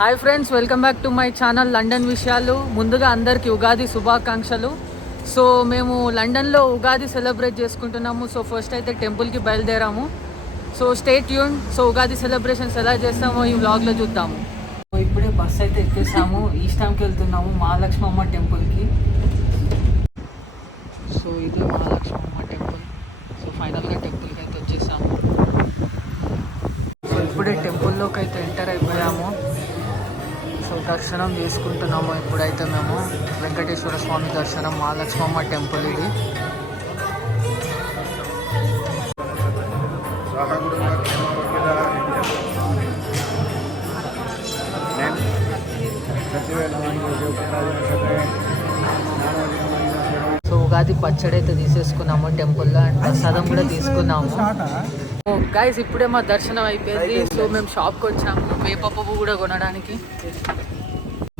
Hi friends, welcome back to my channel London విషయాలు. ముందుగా అందరికీ ఉగాది శుభాకాంక్షలు. సో మేము లండన్లో ఉగాది సెలబ్రేట్ చేసుకుంటున్నాము. సో ఫస్ట్ అయితే టెంపుల్కి బయలుదేరాము. So stay tune. So Ugadi celebrations ఎలా చేస్తామో ఈ వ్లాగ్లో చూద్దాము. ఇప్పుడే బస్ అయితే ఎక్కేసాము. ఈస్టాంకి వెళ్తున్నాము మహాలక్ష్మమ్మ టెంపుల్కి. సో ఇది మహాలక్ష్మమ్మ టెంపుల్. సో ఫైనల్గా టెంపుల్కి అయితే వచ్చేసాము. సో ఇప్పుడే టెంపుల్లోకి అయితే ఎంటర్ అయిపోయాము. సో దర్శనం చేసుకుంటున్నాము. ఇప్పుడైతే మేము వెంకటేశ్వర స్వామి దర్శనం, మహాలక్ష్మమ్మ టెంపుల్ ఇది. సో ఉగాది పచ్చడి అయితే తీసేసుకున్నాము టెంపుల్లో, అండ్ ప్రసాదం కూడా తీసుకున్నాము. గైస్ ఇప్పుడే మా దర్శనం అయిపోయింది. సో మేము షాప్కి వచ్చాము వేప పువ్వు కూడా కొనడానికి.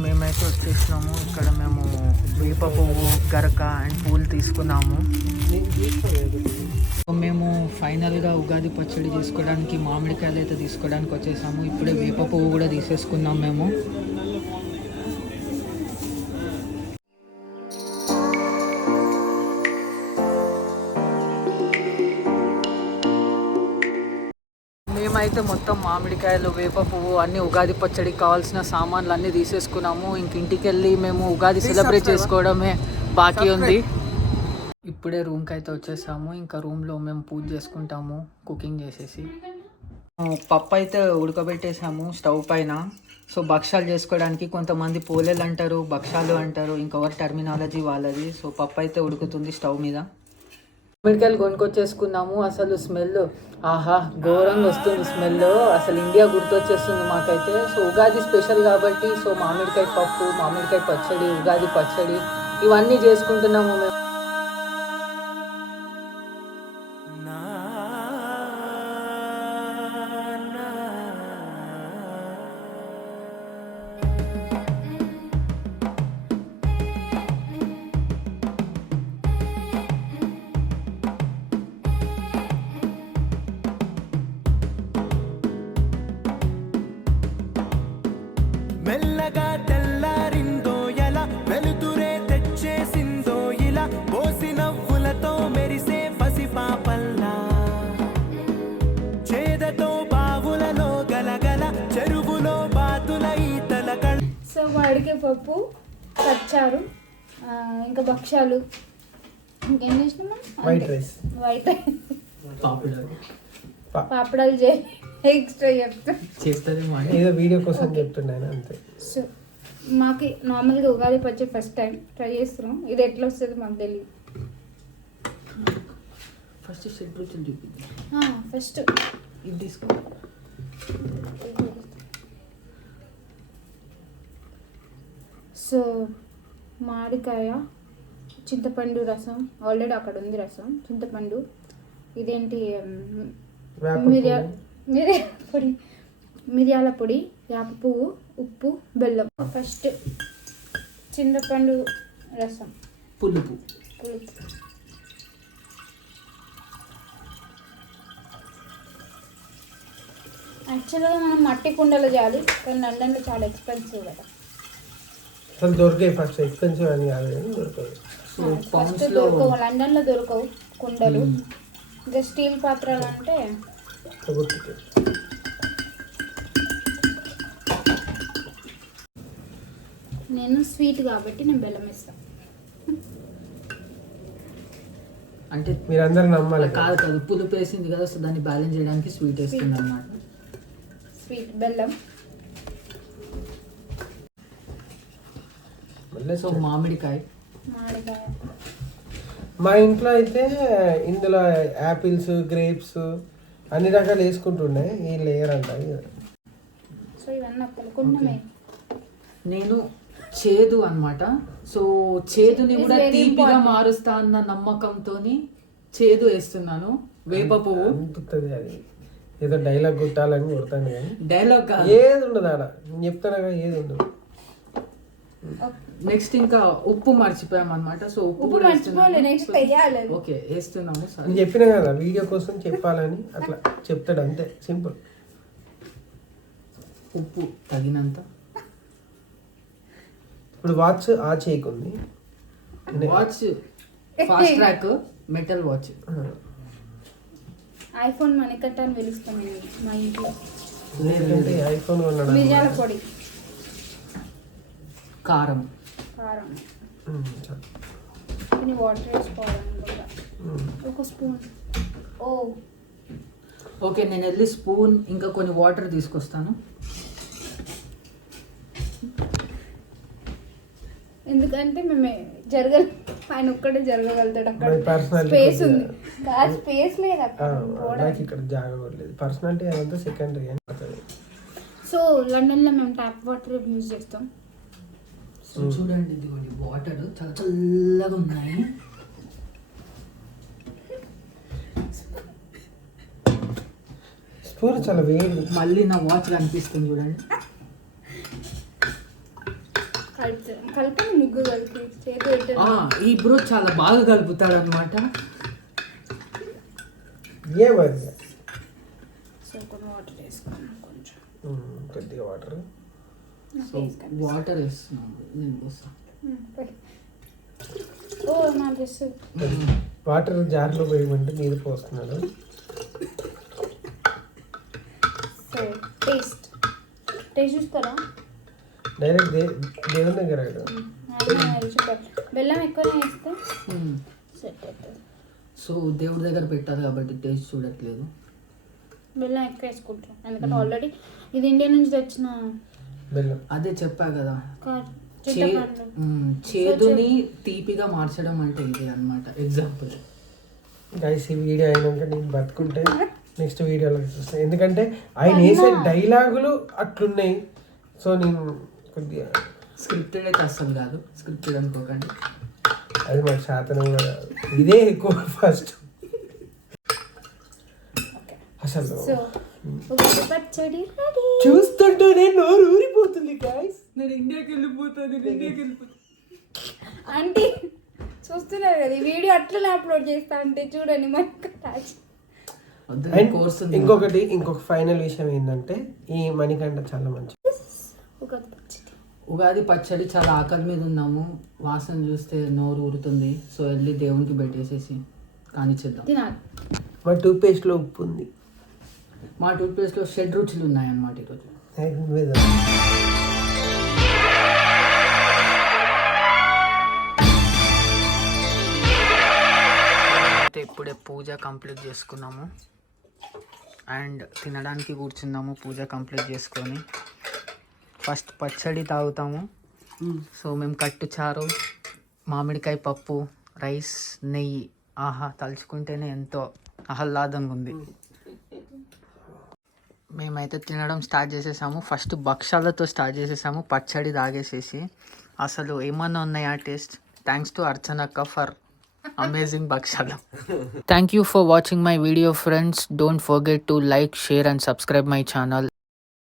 మేమైతే వచ్చేసినాము. ఇక్కడ మేము వేప పువ్వు, గరక అండ్ పూలు తీసుకున్నాము. మేము ఫైనల్గా ఉగాది పచ్చడి తీసుకోవడానికి మామిడికాయలు అయితే తీసుకోవడానికి వచ్చేసాము. ఇప్పుడే వేప పువ్వు కూడా తీసేసుకున్నాం మేము. మేమైతే మొత్తం మామిడికాయలు, వేప పువ్వు అన్నీ ఉగాది పచ్చడికి కావాల్సిన సామాన్లు అన్నీ తీసేసుకున్నాము. ఇంక ఇంటికి వెళ్ళి మేము ఉగాది సెలబ్రేట్ చేసుకోవడమే బాకీ ఉంది. ఇప్పుడే రూమ్కి అయితే వచ్చేసాము. ఇంకా రూమ్లో మేము పూజ చేసుకుంటాము కుకింగ్ చేసేసి. పప్పు అయితే ఉడకబెట్టేసాము స్టవ్ పైన. సో భక్షాలు చేసుకోవడానికి కొంతమంది పోలేలు అంటారు, భక్షాలు అంటారు, ఇంకొకరి టర్మినాలజీ వాళ్ళది. సో పప్పు అయితే ఉడుకుతుంది స్టవ్ మీద. మామిడికాయలు కొనుక్కొచ్చేసుకున్నాము. అసలు స్మెల్ ఆహా ఘోరంగా వస్తుంది స్మెల్. అసలు ఇండియా గుర్తొచ్చేస్తుంది మాకైతే. సో ఉగాది స్పెషల్ కాబట్టి సో మామిడికాయ పప్పు, మామిడికాయ పచ్చడి, ఉగాది పచ్చడి ఇవన్నీ చేసుకుంటున్నాము మేము. మెల్లగా తెల్లారిందో ఎలా, వెలుతురే తెచ్చేసిందో ఇలా, పోసి నవ్వులతో మెరిసే పసిపాపల్లా, చేదతో బావులలో గలగల, చెరువులో బాతుల ఈతల కళ. సో వాడికే పప్పు, పచ్చారు, ఇంకా భక్ష్యాలు, ఇంకేం చేసినామా, వైట్ రైస్, పాపడాలు ఎక్స్ట్రా చేస్తుంది ఏదో వీడియో కోసం చెప్తున్నాను అంతే. సో మాకు నార్మల్గా ఉగాది పచ్చడి ఫస్ట్ టైం ట్రై చేస్తున్నాం. ఇది ఎట్లా వస్తుంది మాకు తెలియదు. ఫస్ట్ షెడ్ రుచులు చూపింది. ఫస్ట్ ఇది తీసుకో. సో మామిడికాయ, చింతపండు రసం, ఆల్రెడీ అక్కడ ఉంది రసం, చింతపండు, ఇదేంటి మిరియాల పొడి, వేప పువ్వు, ఉప్పు, బెల్లం. ఫస్ట్ చింతపండు రసం, పులుపు. యాక్చువల్గా మనం మట్టి కుండలో చేయాలి, కానీ లండన్లో చాలా ఎక్స్పెన్సివ్ కదా. అసలు దొరికాయి ఫస్ట్, ఎక్స్పెన్సివ్ అని కాదు కానీ దొరకదు. ఫస్ట్ దొరకవు, లండన్లో దొరకవు కుండలు. ఇంకా స్టీల్ పాత్రలు అంటే నేను స్వీట్ కాబట్టి నేను బెల్లం ఇస్తాను. అంటే మీరందరూ నమ్మాలి. కాదు పులుపు వేసింది కదా, సో దాన్ని బ్యాలెన్స్ చేయడానికి స్వీట్ వేస్తుంది అన్నమాట. స్వీట్ బెల్లం. సో మామిడికాయ. మా ఇంట్లో అయితే ఇందులో యాపిల్స్, గ్రేప్స్ అన్ని రకాలు వేసుకుంటుండే, ఈ లేయర్ అంట. సో ఇవన్నీ నేను చేదు అన్నమాట. సో చేదుని కూడా తీపిగా మారుస్తా అన్న నమ్మకంతో చేదు వేస్తున్నాను. వేప పువ్వు అనిపిస్తుంది, అది ఏదో డైలాగ్ కొట్టాలని కొడతాను కానీ డైలాగ్ ఏది ఉండదు ఆడ. నేను చెప్తాను ఏది ఉండదు. నెక్స్ట్ ఇంకా ఉప్పు మర్చిపోయాం అనమాట. సో ఉప్పు కూడా ఓకే వేస్తున్నాము. నేను చెప్పినా కదా వీడియో కోసం చెప్పాలని, అట్లా చెప్తాడు అంతే, సింపుల్. ఉప్పు తగినంత. ఇప్పుడు వాచ్ ఆ చేయకుంది. Watch Fastrack metal watch. IPhone మణికట్ట అని పిలుస్తాం నేను మా ఇంట్లో. లేదంటే ఐఫోన్ కొన్నాడు. మిరియాల పొడి, కారం. కారం, కొన్ని వాటర్ వేసుకోవాలనుకుంటా, ఒక స్పూన్. ఓకే, నేను వెళ్ళి స్పూన్ ఇంకా కొన్ని వాటర్ తీసుకొస్తాను. ఎందుకంటే మేము ఆయన ఒక్కడే జరగగలుగుతాడు. అక్కడ పర్సనాలిటీ స్పేస్ ఉంది, స్పేస్ లేదు అక్కడ. నాకు ఇక్కడ జాగలేదు. పర్సనాలిటీ అదంతా సెకండరీ. సో లండన్లో మేము ట్యాప్ వాటర్ యూజ్ చేస్తాం. సో చూడండి, ఇదిగోండి వాటర్ చాలా చల్లగా ఉన్నాయి. స్పూన్ చాలా వేడి. మళ్ళీ నా వాచ్ కనిపిస్తుంది చూడండి. కలిపి ముగ్గు కలిపి చేతి పెట్టి. ఈ బ్రో చాలా బాగా కలుపుతాడు అనమాట. ఏమది? సో కొన్ని వాటర్ వేసుకున్నాం, కొంచెం కొద్దిగా వాటర్. వాటర్ వేస్తున్నాను నేను కోసం. ఓ నా డ్రెస్. వాటర్ జార్లో పోయమంటే మీద పోస్తున్నాడు. సో టేస్ట్ చూస్తారా? డైరెక్ట్ దేవుని దగ్గర. బెల్లం ఎక్కువనే వేస్తే సెట్ అవుతుంది. సో దేవుడి దగ్గర పెట్టారు కాబట్టి టేస్ట్ చూడట్లేదు. బెల్లం ఎక్కువ వేసుకుంటాం ఎందుకంటే ఆల్రెడీ ఇది ఇండియా నుంచి తెచ్చిన బెల్లం. అదే చెప్పా కదా, చింతపండు. చేదుని తీపిగా మార్చడం అంటే ఇది అన్నమాట ఎగ్జాంపుల్. గైస్ ఈ వీడియో అయినాక నేను బతుకుంటే నెక్స్ట్ వీడియోలో చూస్తాను. ఎందుకంటే ఆయన వేసే డైలాగులు అట్లున్నాయి. సో నేను కొద్దిగా స్క్రిప్టెడ్ అయితే అస్సలు కాదు, స్క్రిప్టెడ్ అనుకోకండి. అది మాకు శాతనం కూడా కాదు. ఇదే ఎక్కువ ఫస్ట్ అసలు. పచ్చడి చూస్తుంటేనే నోరు ఊరిపోతుంది గైస్. నేను ఇండియాకి వెళ్ళిపోతాను. ఆంటీ చూస్తున్నారు కదా ఈ వీడియో అట్లనే అప్లోడ్ చేస్తా అంటే చూడండి మనకి. కోర్స్ ఇంకొక ఫైనల్ విషయం ఏంటంటే ఈ మణికంఠ చాలా మంచి ఉగాది పచ్చడి. చాలా ఆకలి మీద ఉన్నాము, వాసన చూస్తే నోరు ఊరుతుంది. సో వెళ్ళి దేవునికి పెట్టేసేసి కానిచ్చేద్దాం. తినాలి. మా టూత్పేస్ట్లో ఉప్పు ఉంది. మా టూత్పేస్ట్లో 7 రుచులు ఉన్నాయన్నమాట ఈరోజు. అయితే ఇప్పుడే పూజ కంప్లీట్ చేసుకున్నాము అండ్ తినడానికి కూర్చున్నాము. పూజ కంప్లీట్ చేసుకొని ఫస్ట్ పచ్చడి తాగుతాము. సో మేము కట్టు చారు, మామిడికాయ పప్పు, రైస్, నెయ్యి. ఆహా, తలుచుకుంటేనే ఎంతో ఆహ్లాదంగా ఉంది. మేమైతే తినడం స్టార్ట్ చేసేసాము. ఫస్ట్ భక్షాలతో స్టార్ట్ చేసేసాము, పచ్చడి తాగేసేసి. అసలు ఏమన్నా ఉన్నాయా టేస్ట్? థ్యాంక్స్ టు అర్చనక్క for amazing bhakshala. Thank you for watching my video, friends. Don't forget to like, share and subscribe my channel.